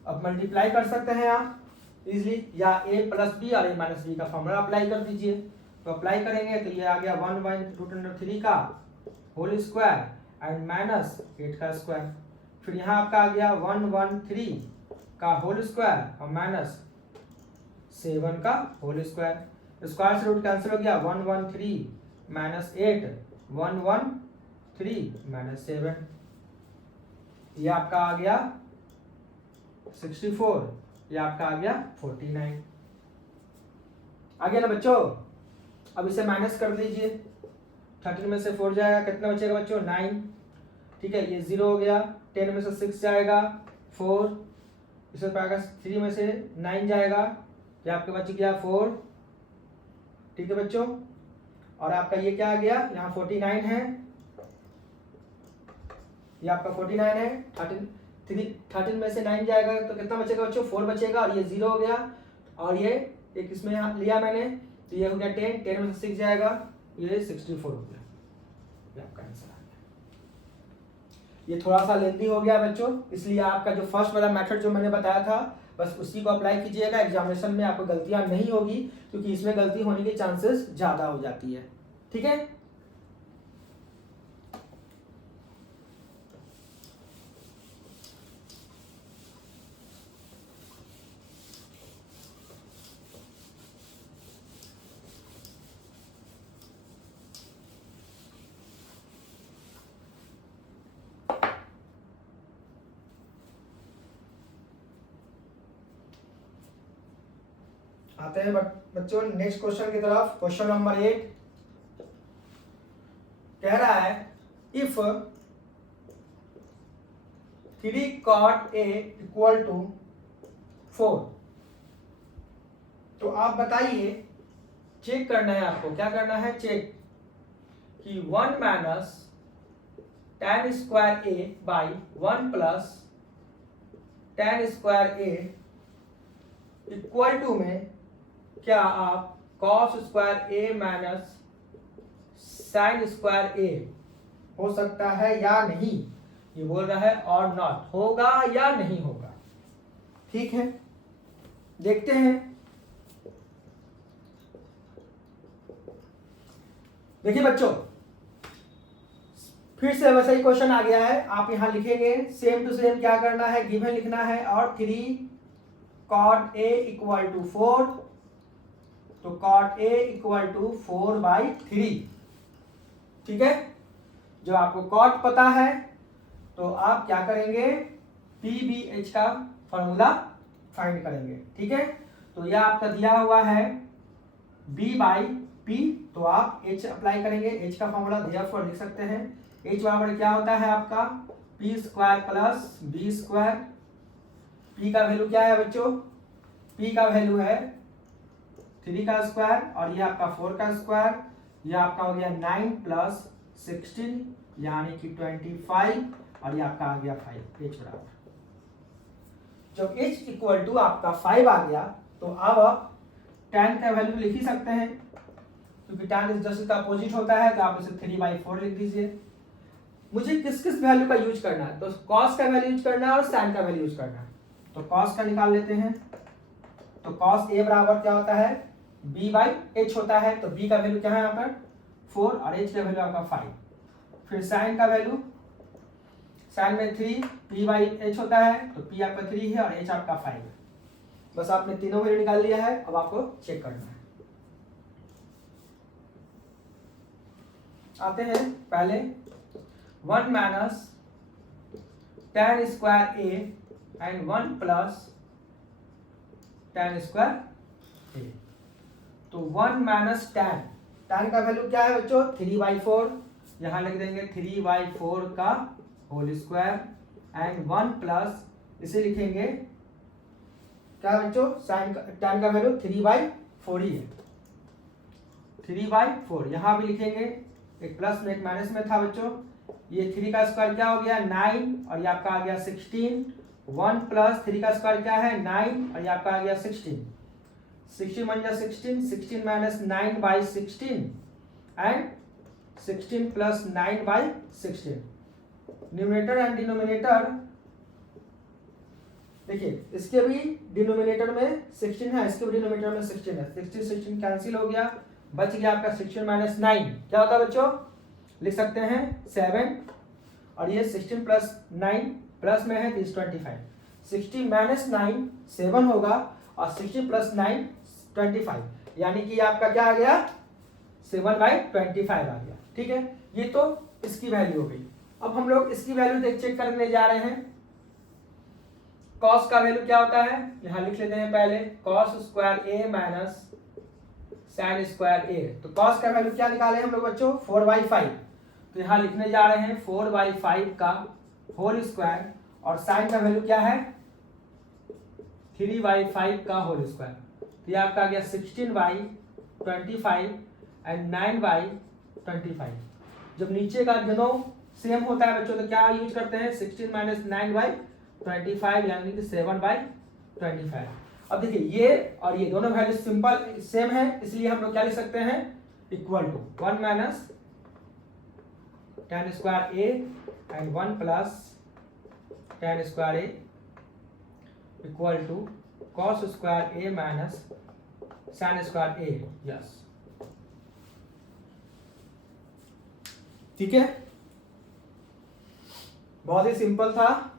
अब मल्टीप्लाई कर सकते हैं आप इजिली, या a प्लस बी और a माइनस बी का फॉर्मूला अप्लाई कर दीजिए। तो अप्लाई करेंगे तो ये आ गया 1/√3 का होल स्क्वायर एंड माइनस 8 का स्क्वायर। फिर यहाँ आपका आ गया 113 का होल स्क्वायर और माइनस 7 का होल स्क्वायर। स्क्वायर से रूट कैंसिल हो गया, 113 माइनस 8 113 माइनस 7, ये आपका आ गया 64, ये आपका आ गया 49। आ गया ना बच्चों। अब इसे माइनस कर लीजिए, 13 में से 4 जाएगा, कितना बचेगा बच्चों, 9। ठीक है, ये 0 हो गया, 10 में से 6 जाएगा 4, इसमें पाएगा 3 में से 9 जाएगा, ये आपके बच गया 4। ठीक है बच्चों, और आपका ये क्या आ गया, यहाँ 49 है, ये आपका 49 है। 13 में से 9 जाएगा तो कितना बचेगा बच्चों, 4 बचेगा, और ये 0 हो गया, और ये एक इसमें लिया मैंने तो ये हो गया 10 में से 6 जाएगा, ये 64 हो गया, ये आपका आंसर आ गया। ये थोड़ा सा लेंथी हो गया बच्चों, इसलिए आपका जो फर्स्ट वाला मेथड जो मैंने बताया था बस उसी को अप्लाई कीजिएगा। एग्जामिनेशन में आपको गलतियां नहीं होगी, क्योंकि इसमें गलती होने के चांसेस ज्यादा हो जाती है। ठीक है, आते हैं बच्चों नेक्स्ट क्वेश्चन की तरफ। क्वेश्चन नंबर 8 कह रहा है, if 3 cot A equal to 4, तो आप बताइए, चेक करना है आपको, क्या करना है, चेक कि 1 minus tan square A by 1 plus tan square A equal to में क्या आप cos square A minus sine square A हो सकता है या नहीं, ये बोल रहा है और नॉट, होगा या नहीं होगा। ठीक है, देखते हैं। देखिए बच्चों, फिर से वैसा ही क्वेश्चन आ गया है। आप यहां लिखेंगे सेम टू सेम, क्या करना है, गिवन लिखना है और 3 cot A इक्वल टू 4, तो cot A इक्वल टू 4/3। ठीक है, जो आपको cot पता है तो आप क्या करेंगे, PBH का फॉर्मूला फाइंड करेंगे। ठीक है, तो यह आपका दिया हुआ है B/P, तो आप H अप्लाई करेंगे। H का फॉर्मूला देयरफॉर लिख सकते हैं, H बराबर क्या होता है आपका P² प्लस B²। P का वैल्यू क्या है बच्चों, P का वैल्यू है 3 का स्क्वायर और ये आपका 4 का स्क्वायर, ये आपका हो गया 9 प्लस 16 यानी कि 25 और ये आपका आ गया 5। H बराबर, जब H इक्वल टू आपका 5 आ गया तो अब आप tan का वैल्यू लिख ही सकते हैं, क्योंकि tan इज जस्ट का अपोजिट होता है, तो आप इसे 3/4 लिख दीजिए। मुझे किस किस वैल्यू का यूज करना है, तो cos का वैल्यू यूज करना है और sin का वैल्यू यूज करना है। तो cos का निकाल लेते हैं, तो cos A बराबर क्या होता है, B/H होता है, तो B का वैल्यू क्या है यहाँ पर 4 और H का वैल्यू आपका 5। फिर sin का वैल्यू, sin में 3 P/H होता है, तो P आपका 3 है और H आपका 5 है। बस आपने तीनों वैल्यू निकाल लिया है, अब आपको चेक करना है। आते हैं पहले 1 minus tan square A and 1 plus tan square A। तो 1 माइनस tan का वैल्यू क्या है बच्चों, 3/4, यहां लिख देंगे 3/4 का होल स्क्वायर एंड 1 प्लस, इसे लिखेंगे क्या बच्चों, tan का वैल्यू 3/4 ही है, 3/4 यहां भी लिखेंगे, एक प्लस में एक माइनस में था बच्चों। ये 3 का स्क्वायर क्या हो गया 9 और ये आपका आ गया 16, 1 प्लस 3 का स्क्वायर क्या है 9 और ये आपका आ गया 16, 16 बन गया 16, 16 minus 9/16 and 16 plus 9/16। Numerator and denominator, देखिए इसके भी डिनोमिनेटर में 16 है, इसके भी डिनोमिनेटर में 16 है, 16 16 कैंसिल हो गया, बच गया आपका 16 माइनस 9 क्या होता है बच्चों, लिख सकते हैं 7 और ये 16 प्लस 9 प्लस में है तो 25। 16 माइनस 9 7 होगा और 16 प्लस 9 25, यानी कि आपका क्या आ गया 7/25 आ गया। ठीक है, ये तो इसकी वैल्यू हो गई। अब हम लोग इसकी वैल्यू चेक करने जा रहे हैं। cos का वैल्यू क्या होता है, यहां लिख लेते हैं पहले cos square A minus sin square A। तो cos का वैल्यू क्या निकाले हम लोग बच्चों 4/5, तो यहां लिखने जा रहे हैं 4/5 का होल स्क्वायर और sin का वैल्यू क्या है 3/5 का होल स्क्वायर, तो ये आपका आ गया 16/25 एंड 9/25। जब नीचे का दोनों सेम होता है बच्चों तो क्या यूज करते हैं 16 माइनस 9/25 यानी कि 7/25। अब देखिए ये और ये दोनों वैल्यू सिंपल सेम है, इसलिए हम लोग क्या लिख सकते हैं equal to 1 minus tan square A and 1 plus tan square A equal to cos square A minus sin square A। Yes, ठीक है, बहुत ही सिंपल था।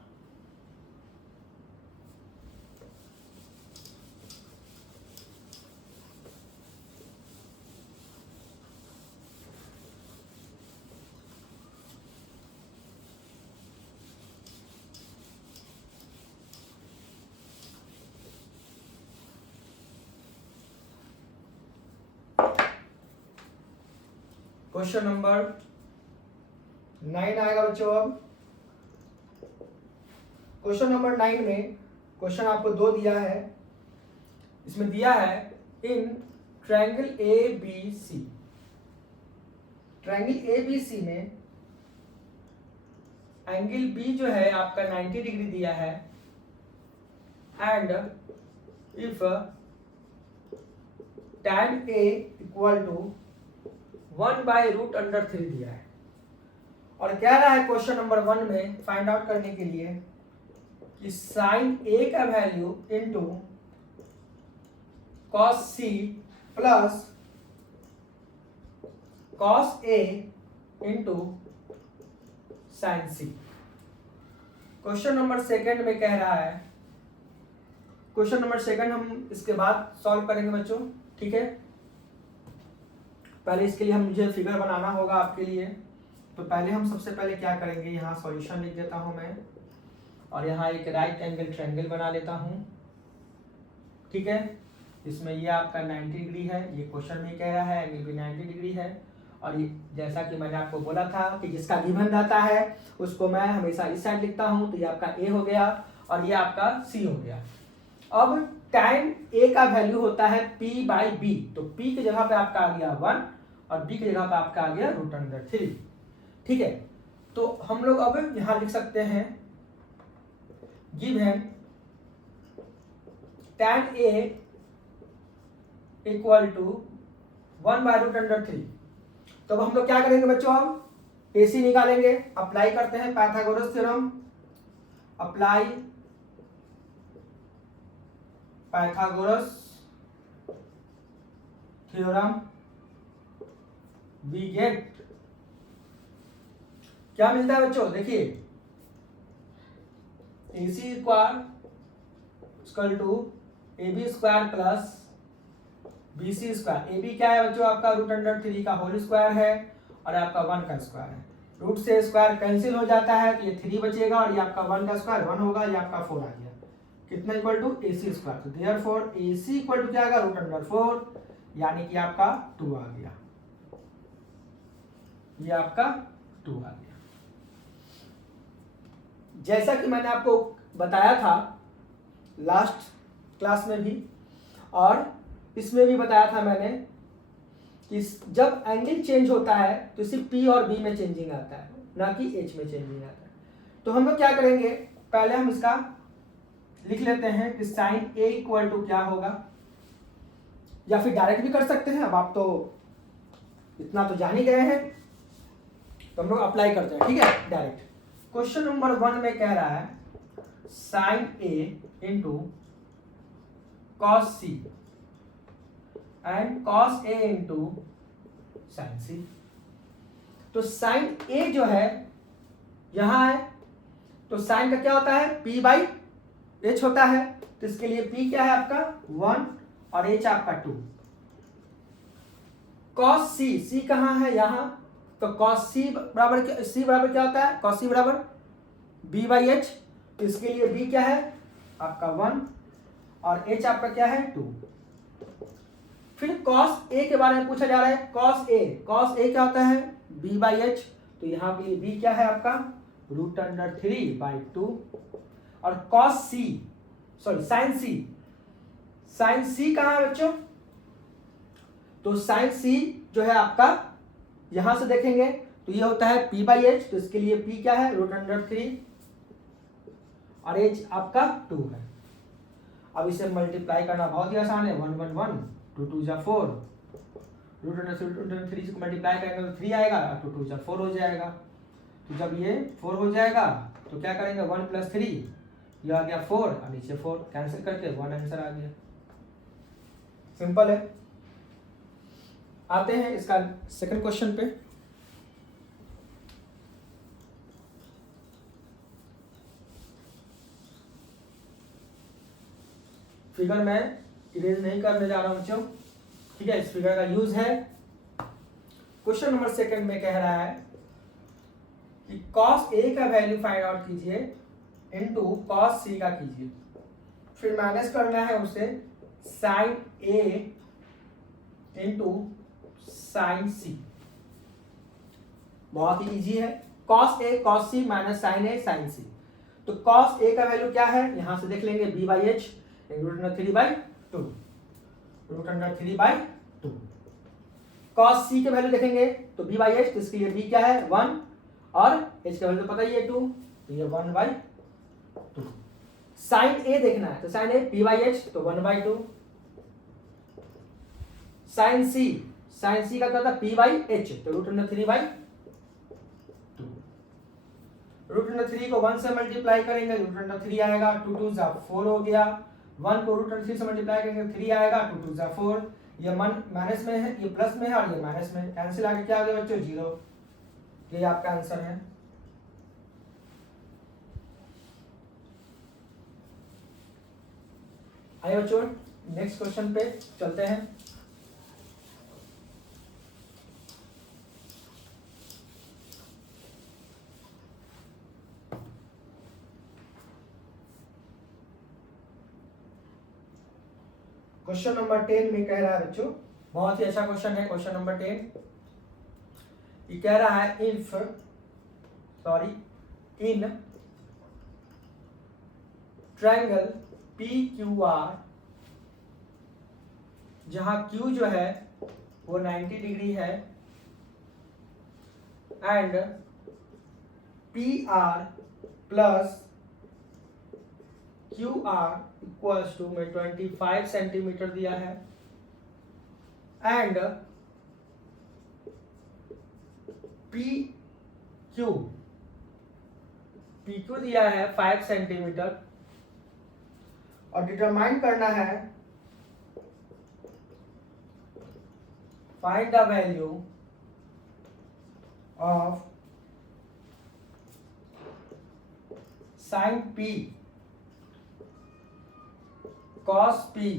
क्वेश्चन नंबर 9 आएगा बच्चों। अब क्वेश्चन नंबर 9 में क्वेश्चन आपको दो दिया है, इसमें दिया है in triangle ABC, triangle ABC में एंगल B जो है आपका 90 डिग्री दिया है and if tan A equal to 1/√3 दिया है। और कह रहा है क्वेश्चन नंबर 1 में फाइंड आउट करने के लिए कि साइन ए का value into cos C plus cos A into sine C. Question number 2 में कह रहा है, क्वेश्चन नंबर 2 हम इसके बाद सॉल्व करेंगे बच्चों, ठीक है। पहले इसके लिए मुझे फिगर बनाना होगा आपके लिए, तो पहले हम सबसे पहले क्या करेंगे, यहाँ सॉल्यूशन लिख देता हूँ मैं, और यहाँ एक राइट एंगल ट्रायंगल बना लेता हूँ, ठीक है। इसमें ये आपका 90 डिग्री है, ये क्वेश्चन में कह रहा है एंगल भी 90 डिग्री है, और ये जैसा कि मैंने आपको बोला था कि जिसका गिवन रहता है उसको मैं हमेशा इस साइड लिखता हूँ, तो ये आपका ए हो गया और ये आपका सी हो गया। अब tan ए का वैल्यू होता है p/b, तो p की जगह पे आपका आ गया 1 और b की जगह पे आपका आ गया √3, ठीक है। तो हम लोग अब यहां लिख सकते हैं given tan a equal to 1/√3। तो अब हम लोग क्या करेंगे बच्चों, अब AC निकालेंगे, अप्लाई करते हैं Pythagoras theorem, apply Pythagoras theorem, we get, क्या मिलता है बच्चों, देखिए AC equal to AB square plus BC square. AB क्या है बच्चों, आपका √3 का होल स्क्वायर है और आपका 1 का स्क्वायर है। रूट से स्क्वायर कैंसिल हो जाता है, तो ये 3 बचेगा और ये आपका 1 का स्क्वायर 1 होगा, ये आपका 4 आ गया, कितना इक्वल टू AC स्क्वायर। तो देयरफॉर AC इक्वल टू क्या आएगा, √4, यानी कि आपका 2 आ गया, ये आपका 2 आ गया। जैसा कि मैंने आपको बताया था लास्ट क्लास में भी और इसमें भी बताया था मैंने कि जब एंगल चेंज होता है तो सिर्फ P और B में चेंजिंग आता है, ना कि H में चेंजिंग आता है। तो हम लोग क्या करेंगे, पहले हम इसका लिख लेते हैं कि साइन A इक्वल टू क्या होगा, या फिर डायरेक्ट भी कर सकते हैं, अब आप तो इतना तो जान ही गए हैं, तो हम लोग अप्लाई करते हैं, ठीक है, डायरेक्ट। क्वेश्चन नंबर 1 में कह रहा है sine A into cos C and cos A into sine C। तो साइन A जो है यहां है, तो साइन का क्या होता है, P/H होता है, तो इसके लिए P क्या है आपका 1 और H आपका 2। कॉस C कहां है, यहां, तो कॉस C बराबर क्या होता है, कॉस C बराबर B/H, तो इसके लिए B क्या है आपका 1 और H आपका क्या है 2। फिर cos A के बारे में पूछा जा रहा है, cos A क्या होता है B/H, तो यहाँ के लिए B क्या है आपका √3/2 और साइन C कहाँ है बच्चों, तो साइन C जो है आपका यहां से देखेंगे तो ये होता है P/H, तो इसके लिए P क्या है √3 और H आपका 2 है। अब इसे मल्टीप्लाई करना बहुत ही आसान है, 1 1 1, 2 2 जा 4, √3 को मल्टीप्लाई करेंगे तो 3 आएगा, 2 2 जा 4 हो जाएगा। तो जब ये 4 हो जाएगा तो क्या करेंगे 1 + 3, ये आ गया 4 और नीचे 4 कैंसिल करके 1 आंसर आ गया, सिंपल है। आते हैं इसका सेकंड क्वेश्चन पे। फिगर मैं इरेज नहीं करने जा रहा हूं बच्चों, ठीक है, इस फिगर का यूज है। क्वेश्चन नंबर 2 में कह रहा है कि cos A का वैल्यू फाइंड आउट कीजिए इनटू cos C का कीजिए, फिर माइनस करना है उसे sin A into sin C। बहुत ही इजी है, cos A cos C minus sin A sin C। तो cos A का वैल्यू क्या है, यहां से देख लेंगे B/H √3/2, √3/2। cos C के वैल्यू देखेंगे तो B/H, तो इसके लिए B क्या है 1 और H का वैल्यू पता ही है 2, तो ये 1/2। sin A देखना है, तो sin A P/H तो 1/2। sin C का क्या था P/H, तो √3/2। 3 को 1 से मल्टीप्लाई करेंगे √3 आएगा, 2 2 जा 4 हो गया, 1 को √3 से मल्टीप्लाई करेंगे 3 आएगा, 2 2 जा 4, ये माइनस में है, ये प्लस में है और ये माइनस में, कैंसिल आके क्या आ गया बच्चों 0। ये आपका आंसर है। आइए बच्चों नेक्स्ट क्वेश्चन पे चलते हैं। क्वेश्चन नंबर 10 में कह रहा है बच्चों, बहुत ही अच्छा क्वेश्चन है क्वेश्चन नंबर 10। ये कह रहा है इन ट्रायंगल PQR, जहां Q जो है वो 90 डिग्री है and PR plus QR equals to में 25 सेंटीमीटर दिया है एंड PQ दिया है 5 सेंटीमीटर और डिटरमाइन करना है find the value of sine P cos P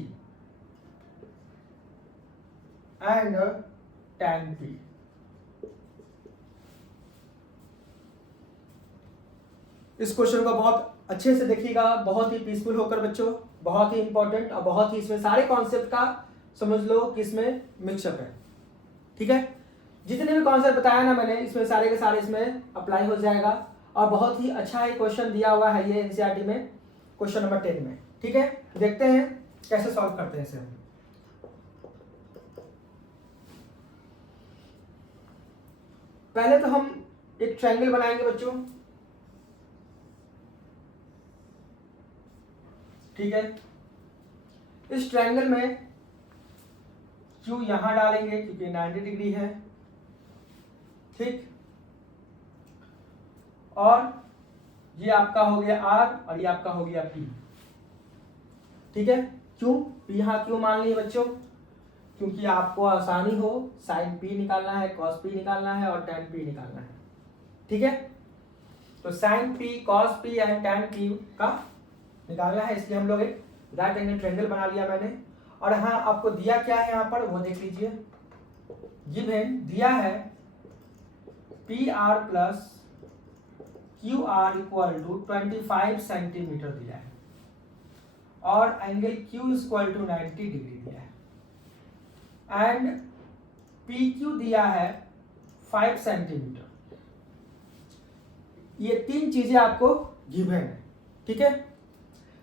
and tan P। इस क्वेश्चन को बहुत अच्छे से देखिएगा, बहुत ही पीसफुल होकर बच्चों, बहुत ही इंपॉर्टेंट और बहुत ही इसमें सारे कॉन्सेप्ट का समझ लो कि इसमें मिक्सअप है। ठीक है, जितने भी कॉन्सेप्ट बताया ना मैंने इसमें सारे के सारे इसमें अप्लाई हो जाएगा और बहुत ही अच्छा है क्वेश्चन दिया हुआ है ये एनसीईआरटी में क्वेश्चन नंबर 10 में। ठीक है, देखते हैं कैसे सॉल्व करते हैं इसे हम। पहले तो हम एक ट्रायंगल बनाएंगे बच्चों। ठीक है, इस ट्रायंगल में Q यहां डालेंगे क्योंकि 90 डिग्री है। ठीक, और ये आपका हो गया R और ये आपका हो गया P। ठीक है, क्यों यहाँ क्यों मान लिए बच्चों? क्योंकि आपको आसानी हो साइन P निकालना है, कॉस P निकालना है और tan P निकालना है। ठीक है, तो sine P cos P and tan P का निकालना है, इसलिए हम लोग एक राइट एंगल ट्रायंगल बना लिया मैंने। और हाँ, आपको दिया क्या है यहाँ पर वो देख लीजिए। गिवन दिया है PR plus QR equal to 25 centimetre दिया है और angle Q equal to 90 degree दिया है एंड PQ दिया है 5 सेंटीमीटर। ये तीन चीजें आपको गिवन है। ठीक है,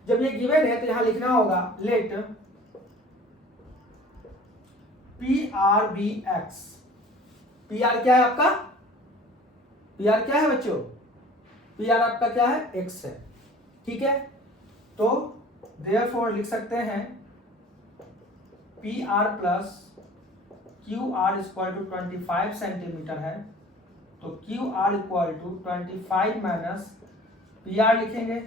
जब ये गिवन है तो यहां लिखना होगा लेट PRBX। PR क्या है आपका? PR क्या है बच्चों? PR आपका क्या है? X है। ठीक है, तो देयरफॉर लिख सकते हैं PR plus QR equal to 25 centimetre है, तो QR equal to 25 minus PR लिखेंगे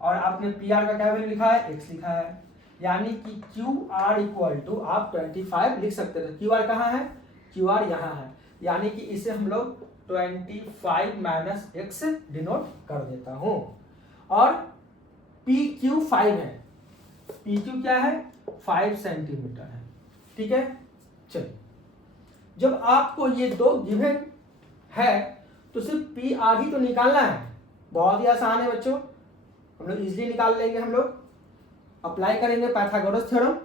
और आपने PR का क्या वैल्यू लिखा है? X लिखा है, यानी कि QR इक्वल टू आप 25 लिख सकते थे। QR कहाँ है? QR यहाँ है, यानी कि इसे हम लोग 25 माइनस X डिनोट कर देता हूँ। और PQ 5 है, PQ क्या है? 5 सेंटीमीटर है। ठीक है, चलिए, जब आपको ये दो गिवन है तो सिर्फ PR ही तो निकालना है। बहुत ही आसान है बच्चों, हम लोग इजीली निकाल लेंगे। हम लोग अप्लाई करेंगे पाइथागोरस थ्योरम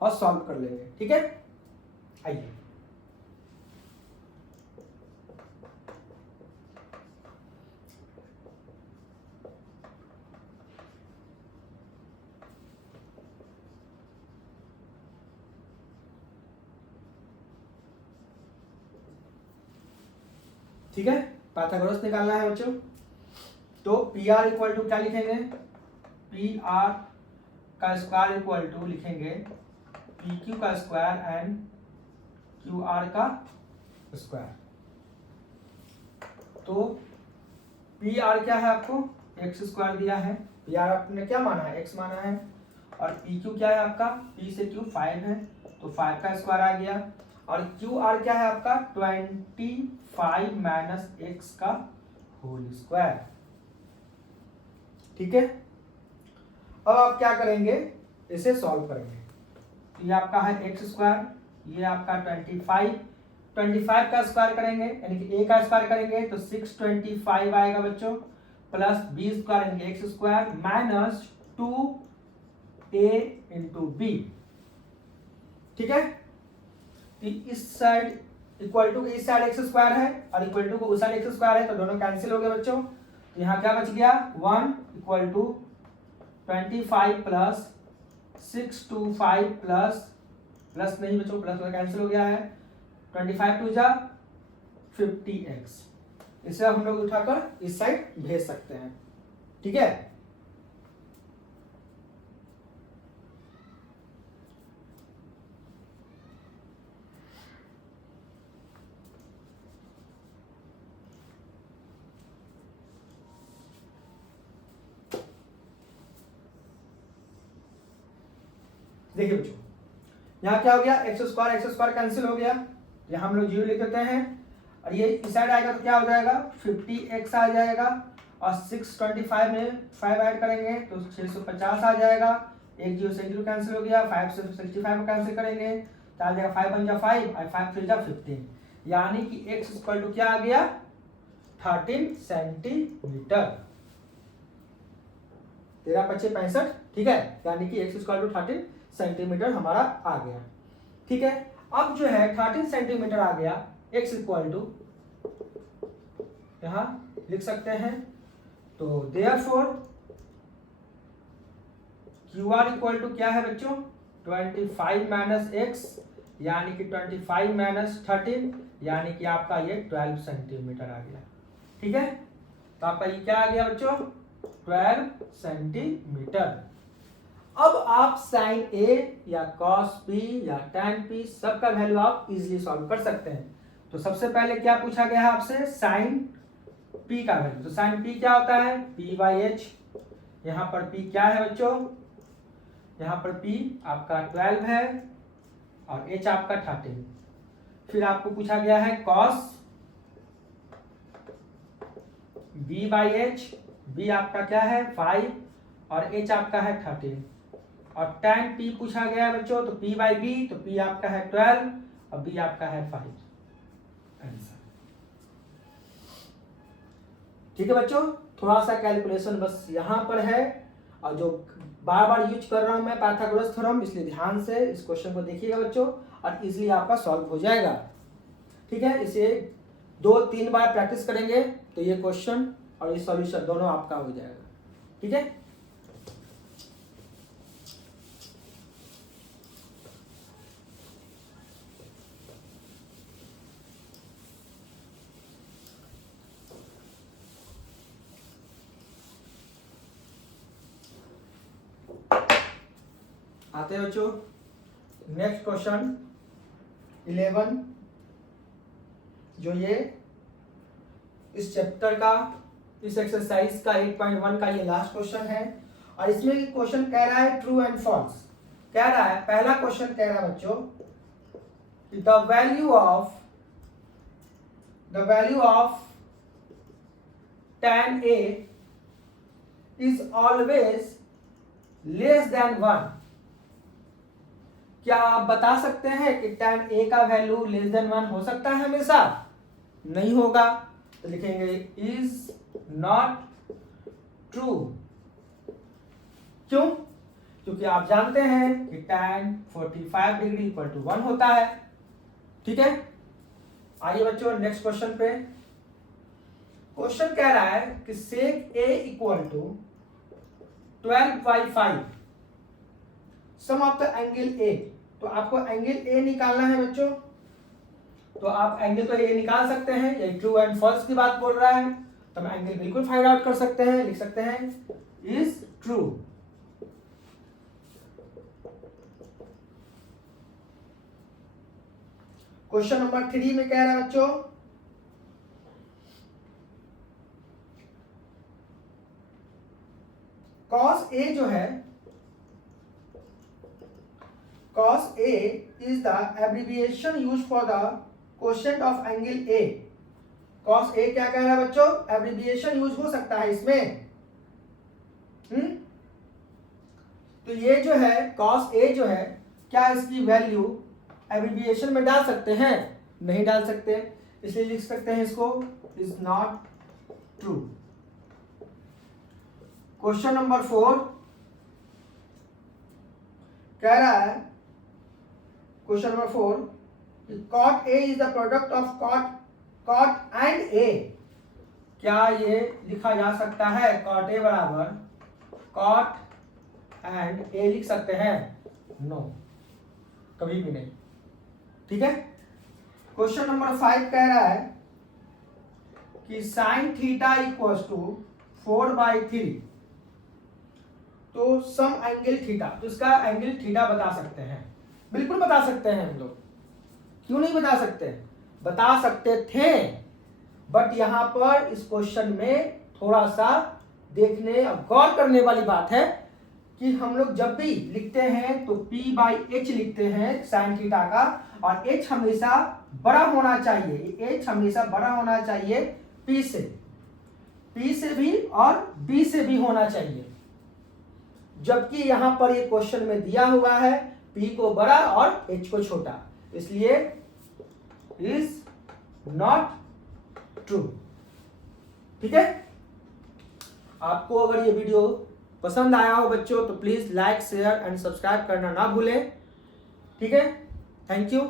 और सॉल्व कर लेंगे। ठीक है, आइए ठीक है, पाइथागोरस निकालना है बच्चों। तो PR इक्वल टू क्या लिखेंगे? PR का स्क्वायर इक्वल टू लिखेंगे PQ का स्क्वायर एंड QR का स्क्वायर। तो पी आर क्या है आपको एक्स स्क्वायर दिया है, पी आर आपने क्या माना है एक्स माना है, और पी क्यू क्या है आपका पी से क्यू 5 है तो 5 का स्क्वायर आ गया, और क्यू आर क्या है आपका 25 माइनस एक्स का होल स्क्वायर। ठीक है, अब आप क्या करेंगे इसे सॉल्व करेंगे। तो ये आपका है एक्स स्क्वायर, ये आपका 25 का स्क्वायर करेंगे यानी कि ए का स्क्वायर करेंगे तो 625 आएगा बच्चों, प्लस बी स्क्वायर यानी कि X square minus 2a into B. ठीक है, इस साइड इक्वल टू इस साइड एक्स स्क्वायर है और इक्वल टू उस साइड एक्स स्क्वायर है तो दोनों कैंसिल हो गए बच्चों। तो यहाँ क्या बच गया 1 इक्वल टू 25 प्लस 625 प्लस नहीं बच्चों प्लस कैंसिल हो गया है 25 टू जा 50x। इसे हम लोग उठाकर इस साइड भेज सकते हैं। ठीक है, देखिए बच्चों यहाँ क्या हो गया एक्स स्क्वायर कैंसिल हो गया, यहाँ हम लोग जीरो लिख देते हैं और ये इस साइड आएगा तो क्या हो जाएगा 50x आ जाएगा और 625 में 5 ऐड करेंगे तो 650 आ जाएगा, एक जीरो से जीरो कैंसिल हो गया, 5 से 65 को कैंसिल करेंगे तो आ जाएगा 5 बन जा 5 और 5 3 जा 15, यानी कि x इक्वल टू क्या आ गया 13 सेंटीमीटर। 13×5 = 65। ठीक है, यानी कि x इक्वल टू 13 सेंटीमीटर हमारा आ गया। ठीक है, अब जो है 13 सेंटीमीटर आ गया, x इक्वल टू यहां लिख सकते हैं तो therefore Q R equal to क्या है बच्चों 25 माइनस एक्स यानी कि 25 माइनस 13 यानी कि आपका ये 12 सेंटीमीटर आ गया। ठीक है, तो आपका ये क्या आ गया बच्चों 12 सेंटीमीटर। अब आप साइन ए या कॉस पी या टैन पी सबका वैल्यू आप इजीली सॉल्व कर सकते हैं। तो सबसे पहले क्या पूछा गया है आपसे साइन पी का वैल्यू, तो साइन पी क्या होता है पी बाई एच। यहाँ पर पी क्या है बच्चों, यहाँ पर पी आपका 12 है और एच आपका 13। फिर आपको पूछा गया है cos B by H, B आपका क्या है 5 और एच आपका है 13, और tan p पूछा गया है बच्चों तो p बाई बी, तो p आपका है 12 और b आपका है 5 आंसर। ठीक है बच्चों, थोड़ा सा कैलकुलेशन बस यहाँ पर है और जो बार बार यूज कर रहा हूं मैं पाइथागोरस थ्योरम, इसलिए ध्यान से इस क्वेश्चन को देखिएगा बच्चों और इजीली आपका सॉल्व हो जाएगा। ठीक है, इसे 2-3 बार प्रैक्टिस करेंगे तो ये क्वेश्चन और ये सॉल्यूशन दोनों आपका हो जाएगा। ठीक है, आते हैं बच्चों नेक्स्ट क्वेश्चन 11, जो ये इस चैप्टर का इस एक्सरसाइज का 8.1 का ये लास्ट क्वेश्चन है और इसमें क्वेश्चन कह रहा है ट्रू एंड फॉल्स। कह रहा है पहला क्वेश्चन कह रहा है बच्चों the value of tan a is always less than 1। क्या आप बता सकते हैं कि tan a का वैल्यू लेस देन 1 हो सकता है हमेशा? नहीं होगा, तो लिखेंगे इज नॉट ट्रू। क्यों? क्योंकि आप जानते हैं कि tan 45 डिग्री इक्वल टू 1 होता है। ठीक है, आइए बच्चों नेक्स्ट क्वेश्चन पे। क्वेश्चन कह रहा है कि sec a equal to 12/5 sum of the angle A. तो आपको एंगल ए निकालना है बच्चों, तो आप एंगल तो ए निकाल सकते हैं, ये ट्रू एंड फॉल्स की बात बोल रहा है तो हम एंगल बिल्कुल फाइंड आउट कर सकते हैं, लिख सकते हैं इज ट्रू। क्वेश्चन नंबर 3 में कह रहा है बच्चों कॉस ए जो है, cos A is the abbreviation use for the quotient of angle A. Cos A क्या कह रहा है बच्चों, एब्रिविएशन यूज हो सकता है इसमें। तो ये जो है कॉस ए जो है, क्या इसकी वैल्यू एब्रिविएशन में डाल सकते हैं? नहीं डाल सकते, इसलिए लिख सकते हैं इसको is not true. Question number 4 कह रहा है, question number 4, cot A is the product of cot and A. क्या ये लिखा जा सकता है कॉट ए बराबर कॉट एंड ए लिख सकते हैं? नो, कभी भी नहीं। ठीक है। क्वेश्चन नंबर 5 कह रहा है कि साइन थीटा इक्वल्स टू 4/3, तो सम एंगल थीटा, तो इसका एंगल थीटा बता सकते हैं? बिल्कुल बता सकते हैं हम लोग, क्यों नहीं बता सकते? बता सकते थे, बट यहां पर इस क्वेश्चन में थोड़ा सा देखने और गौर करने वाली बात है कि हम लोग जब भी लिखते हैं तो P/H लिखते हैं साइन थीटा का, और H हमेशा बड़ा होना चाहिए, H हमेशा बड़ा होना चाहिए P से भी और B से भी होना चाहिए। जबकि यहां पर ये क्वेश्चन में दिया हुआ है P को बड़ा और H को छोटा, इसलिए इज नॉट ट्रू। ठीक है। आपको अगर ये वीडियो पसंद आया हो बच्चों तो please like, share and subscribe करना ना भूलें। ठीक है, थैंक यू।